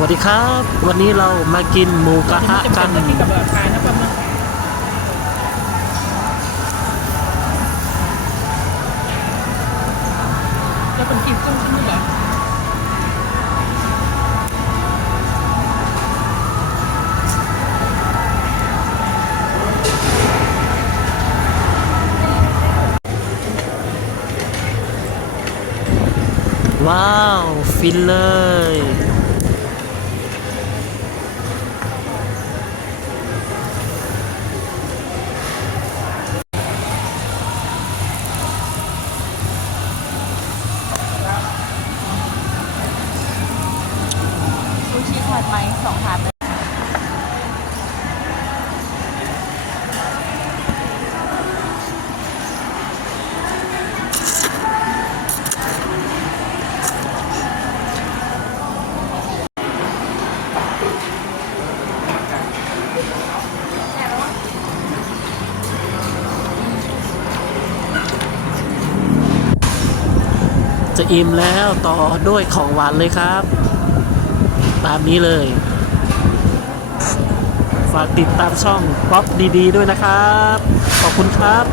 วัสดีครับ วันนี้เรามากินหมูกระทะจะกัเป็นนที่กับราคานะปั๊มนะแล้วเป็นกินกุ้งใช่ไหมเหรอว้าว ฟินเลย ไหมสองถาดจะอิ่มแล้วต่อด้วยของหวานเลยครับ ตามนี้เลย ฝากติดตามช่องป๊อปดี ๆ ด้วยนะครับ ขอบคุณครับ